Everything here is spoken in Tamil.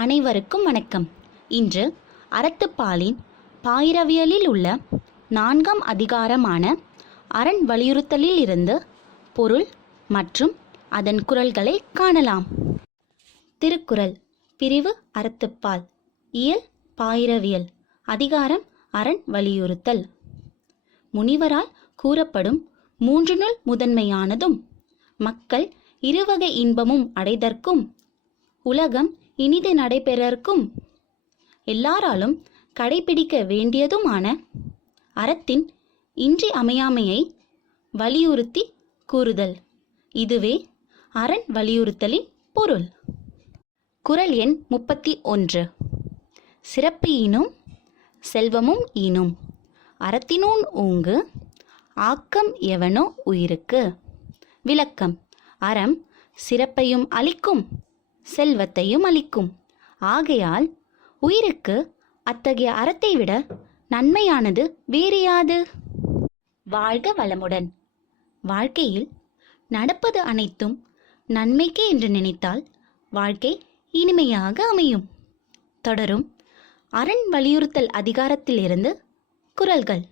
அனைவருக்கும் வணக்கம். இன்று அறத்துப்பாலின் பாயிரவியலில் உள்ள நான்காம் அதிகாரமான அரண் வலியுறுத்தலில் இருந்து பொருள் மற்றும் அதன் குரல்களை காணலாம். திருக்குறள் பிரிவு அறத்துப்பால் இயல் பாயிரவியல் அதிகாரம் அரண் வலியுறுத்தல். முனிவரால் கூறப்படும் மூன்றினுள் முதன்மையானதும் மக்கள் இருவகை இன்பமும் அடைதற்கும் உலகம் இனிது நடைபெறற்கும். எல்லாராலும் கடைபிடிக்க வேண்டியதுமான அறத்தின் இன்றி அமையாமையை வலியுறுத்தி கூறுதல். இதுவே அரண் வலியுறுத்தலின் பொருள். குறள் எண் முப்பத்தி ஒன்று சிறப்பு ஈனும் செல்வமும் ஈனும். அறத்தினூன் ஊங்கு ஆக்கம் எவனோ உயிருக்கு. விளக்கம். அறம் சிறப்பையும் அளிக்கும். செல்வத்தையும் அளிக்கும். ஆகையால் உயிருக்கு அத்தகைய அறத்தை விட நன்மையானது வேறு யாது? வாழ்க வளமுடன். வாழ்க்கையில் நடப்பது அனைத்தும் நன்மைக்கே என்று நினைத்தால் வாழ்க்கை இனிமையாக அமையும். தொடரும் அரண் வலியுறுத்தல் அதிகாரத்திலிருந்து குரல்கள்.